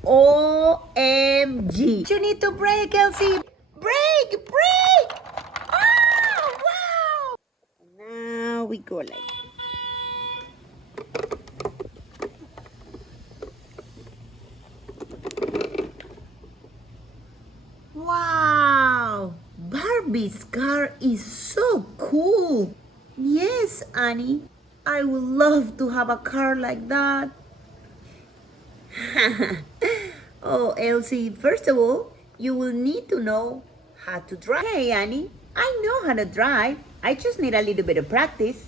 OMG. You need to brake, Elsie. Brake, brake. Oh, wow. Now we go like. Wow. Barbie's car is so cool. Yes, Annie. I would love to have a car like that. Oh, Elsie, first of all, you will need to know how to drive. Hey, Annie, I know how to drive. I just need a little bit of practice.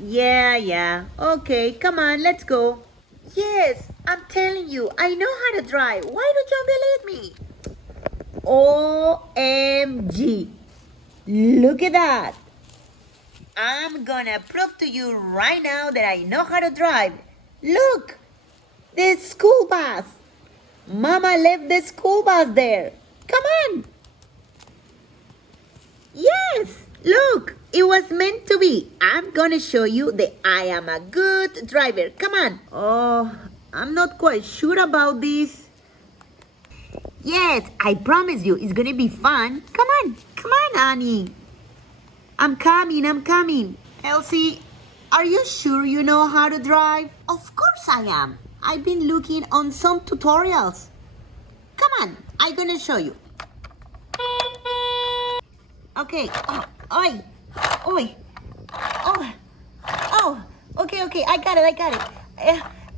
Yeah. Okay, come on, let's go. Yes, I'm telling you, I know how to drive. Why don't you believe me? OMG. Look at that. I'm gonna prove to you right now that I know how to drive. Look, the school bus. Mama left the school bus there. Come on. Yes, look, it was meant to be. I'm gonna show you that I am a good driver. Come on. Oh, I'm not quite sure about this. Yes, I promise you, it's gonna be fun. Come on, Annie. I'm coming. Elsie, are you sure you know how to drive? Of course I am. I've been looking on some tutorials. Come on, I'm gonna show you. Okay, oi. Okay, I got it.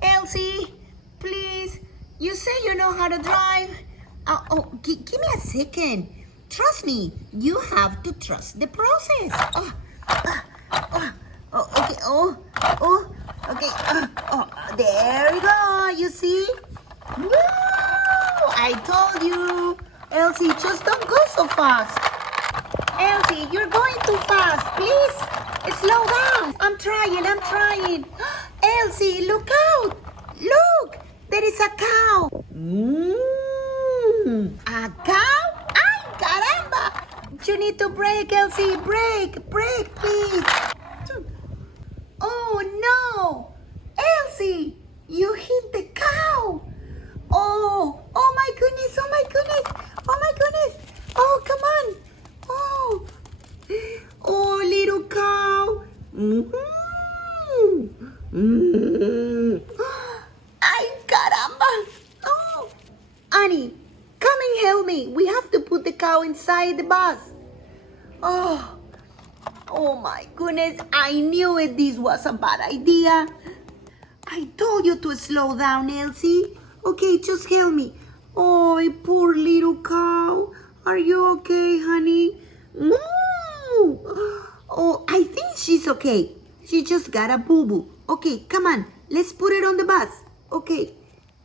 Elsie, please, you say you know how to drive? Give me a second. Trust me, you have to trust the process. Okay. There we go. You see? Woo! I told you. Elsie, just don't go so fast. Elsie, you're going too fast. Please, slow down. I'm trying. Elsie, look out. Look, there is a cow. A cow? Ay, caramba! You need to brake, Elsie. Brake, please. Oh, no. Elsie, you hit the cow. Oh my goodness. Oh, come on. Oh, little cow. Ay, caramba. Oh, Annie, come and help me. We have to put the cow inside the bus. Oh my goodness. I knew it. This was a bad idea. I told you to slow down, Elsie. Okay, just help me. Oh, poor little cow. Are you okay, honey? Oh, I think she's okay. She just got a boo-boo. Okay, come on. Let's put it on the bus. Okay.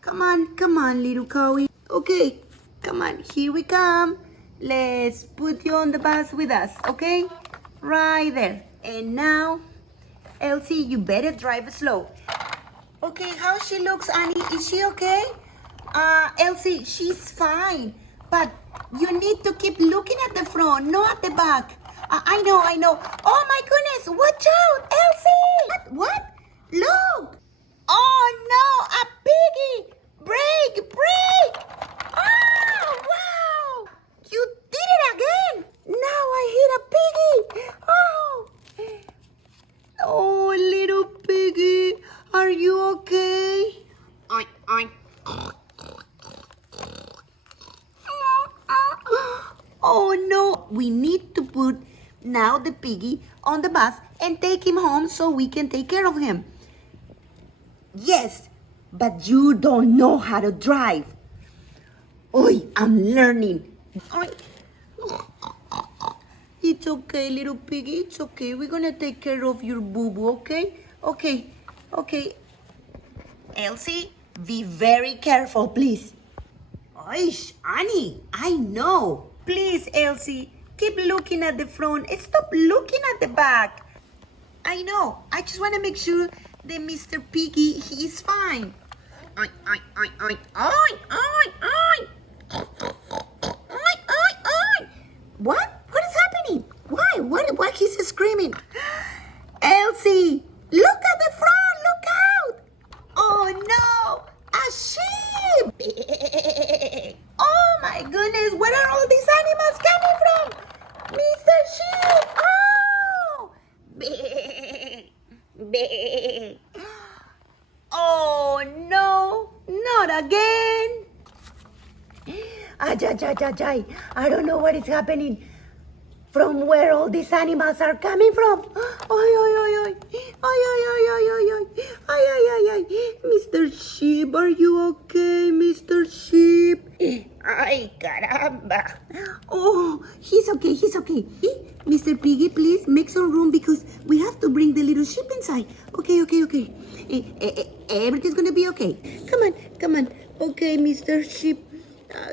Come on, little cowie. Okay, come on. Here we come. Let's put you on the bus with us, okay? Right there. And now, Elsie, you better drive slow. Okay, how she looks, Annie? Is she okay? Elsie, she's fine. But you need to keep looking at the front, not at the back. I know. Oh my goodness, watch out, Elsie! What? Look! Oh no, a piggy! Brake! Oh, wow! You did it again! Now I hit a piggy! Oh, little piggy, are you okay? Oink. Oh no, we need to put now the piggy on the bus and take him home so we can take care of him. Yes, but you don't know how to drive. Oi, I'm learning. It's okay, little piggy, it's okay. We're gonna take care of your boo-boo, okay? Okay. Elsie, be very careful, please. Oish, Annie, I know. Please, Elsie, keep looking at the front. Stop looking at the back. I know. I just want to make sure that Mr. Piggy, he is fine. Oink. What? What is happening? Why? What he's screaming? Elsie, look at the front. Look out. Oh, no. A sheep. Oh my goodness, where are all these animals coming from? Mr. Sheep! Oh! Oh no, not again! Ajay, I don't know what is happening. From where all these animals are coming from. Ay, ay, ay, ay. Ay, ay, ay, ay, ay, ay. Ay, ay, ay, ay. Mr. Sheep, are you okay, Mr. Sheep? Ay, caramba. Oh, he's okay, he's okay. Mr. Piggy, please make some room because we have to bring the little sheep inside. Okay. Everything's gonna be okay. Come on. Okay, Mr. Sheep,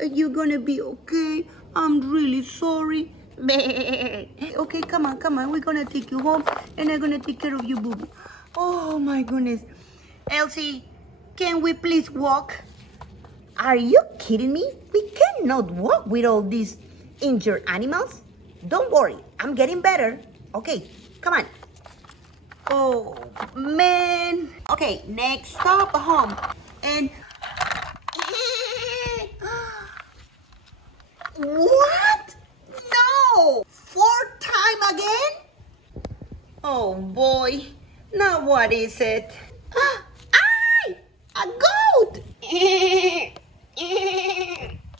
you're gonna be okay. I'm really sorry. Okay, come on. We're gonna take you home and I'm gonna take care of you, boo-boo. Oh my goodness. Elsie, can we please walk? Are you kidding me? We cannot walk with all these injured animals. Don't worry, I'm getting better. Okay, come on. Oh man. Okay, next stop, home. And what? No! Fourth time again? Oh boy, now what is it? Ay! A goat!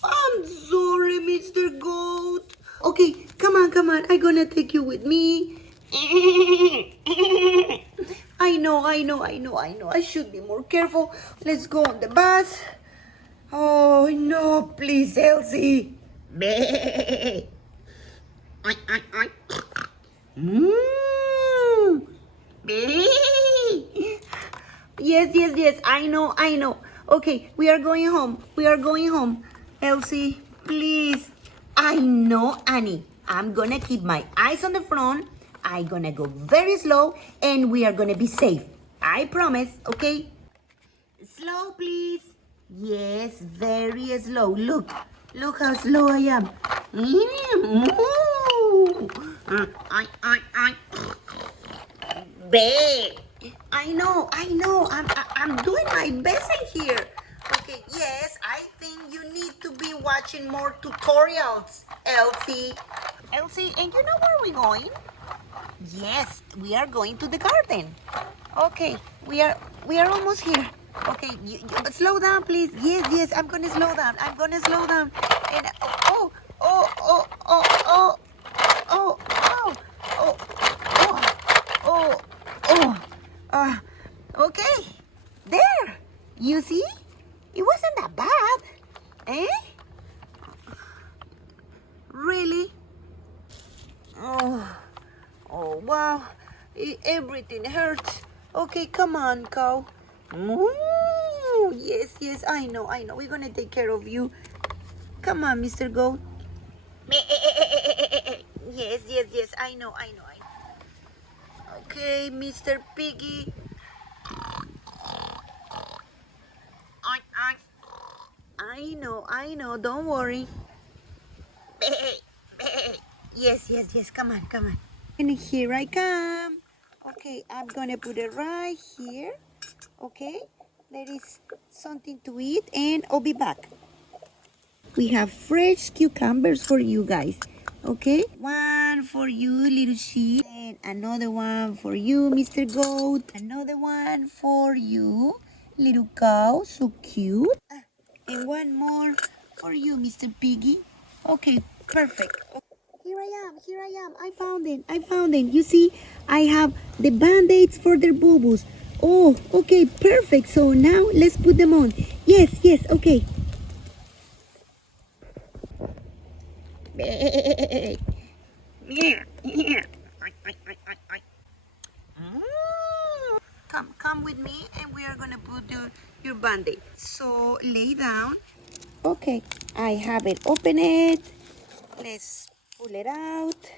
I'm sorry, Mr. Goat. Okay, come on, I'm gonna take you with me. I know. I should be more careful. Let's go on the bus. Oh no, please, Elsie. Yes, I know. Okay, we are going home. Elsie, please. I know, Annie. I'm gonna keep my eyes on the front. I'm gonna go very slow and we are gonna be safe. I promise, okay? Slow, please. Yes, very slow. Look how slow I am. I know. I'm doing my best in here. Okay, yes, I think you need to be watching more tutorials, Elsie. Elsie, and you know where we're going? Yes, we are going to the garden. Okay, we are almost here. Okay, you slow down, please. Yes, I'm gonna slow down. And okay, there. You see, it wasn't that bad, eh? Really? Oh, wow. Everything hurts. Okay, come on, cow. Yes, I know. We're gonna take care of you. Come on, Mr. Goat. Yes, I know. Okay, Mr. Piggy. I know, don't worry. Yes, come on. And here I come. Okay, I'm gonna put it right here. Okay, there is something to eat and I'll be back. We have fresh cucumbers for you guys. Okay, one for you, little sheep, and another one for you, Mr. Goat, another one for you, little cow, so cute, and one more for you, Mr. Piggy. Okay, perfect. Here I am. I found it. You see, I have the band-aids for their boo-boos. Oh, okay, perfect. So now let's put them on. Yes, okay. Come with me and we are gonna put your band-aid. So lay down. Okay, I have it. Open it. Let's pull it out.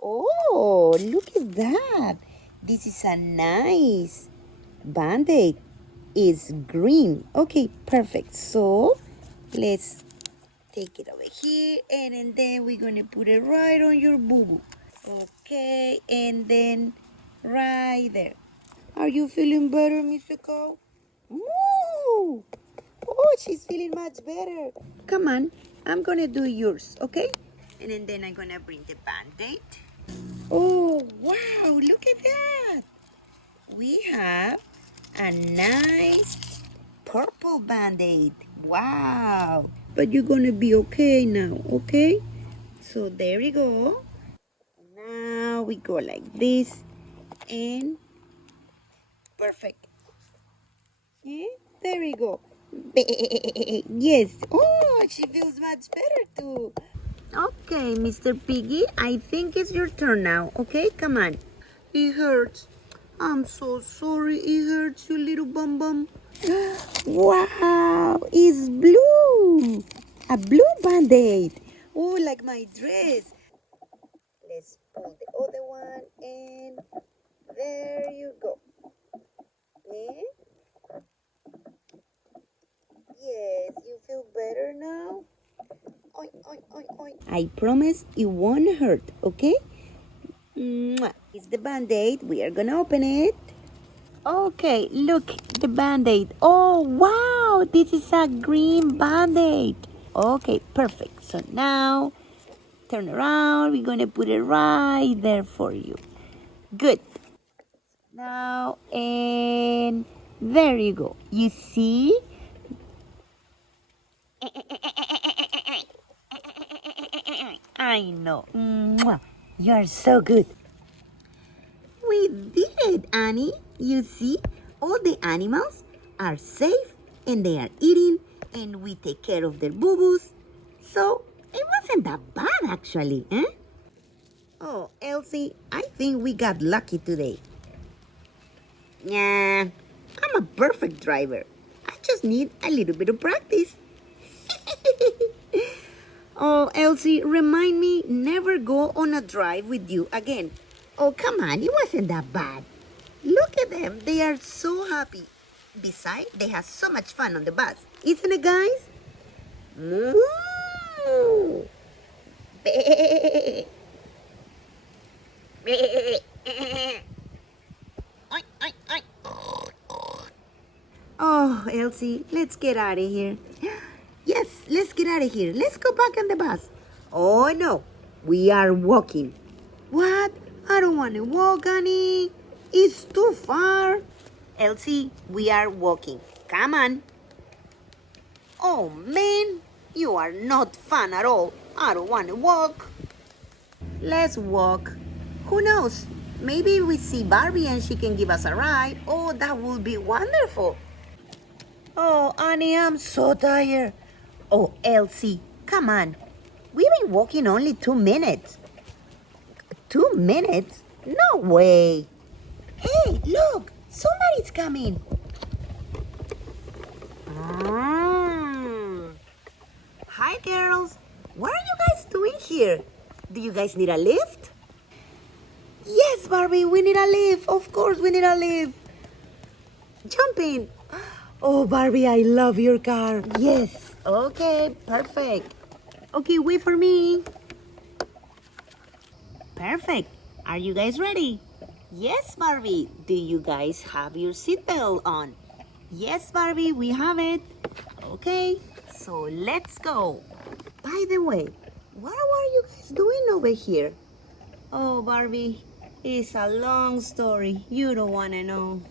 Oh, look at that. This is a nice band-aid. It's green. Okay, perfect. So let's take it over here and then we're gonna put it right on your boo-boo. Okay, and then right there. Are you feeling better, Mr. Cow? Woo! Oh, she's feeling much better. Come on, I'm gonna do yours, okay? And then I'm gonna bring the Band-Aid. Oh, wow, look at that. We have a nice purple Band-Aid. Wow. But you're gonna be okay now, okay? So there you go. Now we go like this and perfect. Yeah, there we go. Yes. Oh, she feels much better too. Okay, Mr. Piggy, I think it's your turn now. Okay, come on. It hurts. I'm so sorry it hurts, you little bum bum. Wow, it's blue. A blue Band-Aid. Oh, like my dress. Let's pull the other one and there you go. Yeah? Yes, you feel better now? Oy, oy, oy, oy. I promise it won't hurt, okay? Mwah. It's the Band-Aid. We are gonna open it. Okay, look, the Band-Aid. Oh, wow, this is a green Band-Aid. Okay, perfect. So now, turn around. We're gonna put it right there for you. Good. Now, and there you go. You see? I know. Mwah. You're so good. We did it, Annie. You see, all the animals are safe and they are eating and we take care of their boo-boos. So it wasn't that bad actually, eh? Oh, Elsie, I think we got lucky today. Yeah, I'm a perfect driver. I just need a little bit of practice. Oh, Elsie, remind me never go on a drive with you again. Oh, come on, it wasn't that bad. Look at them, they are so happy. Besides, they have so much fun on the bus. Isn't it, guys? Moo! Oink, oink, oink. Oh, Elsie, let's get out of here. Yes, let's get out of here. Let's go back on the bus. Oh, no, we are walking. What? I don't want to walk, Annie. It's too far. Elsie, we are walking. Come on. Oh, man, you are not fun at all. I don't want to walk. Let's walk. Who knows? Maybe we see Barbie and she can give us a ride. Oh, that would be wonderful. Oh, Annie, I'm so tired. Oh, Elsie, come on. We've been walking only 2 minutes. 2 minutes? No way. Hey, look, somebody's coming. Hi, girls. What are you guys doing here? Do you guys need a lift? Yes, Barbie, we need a lift. Of course, we need a lift. Jump in. Oh, Barbie, I love your car. Yes. Okay, perfect. Okay, wait for me. Perfect. Are you guys ready? Yes, Barbie. Do you guys have your seatbelt on? Yes, Barbie, we have it. Okay, so let's go. By the way, what are you guys doing over here? Oh, Barbie, it's a long story. You don't want to know.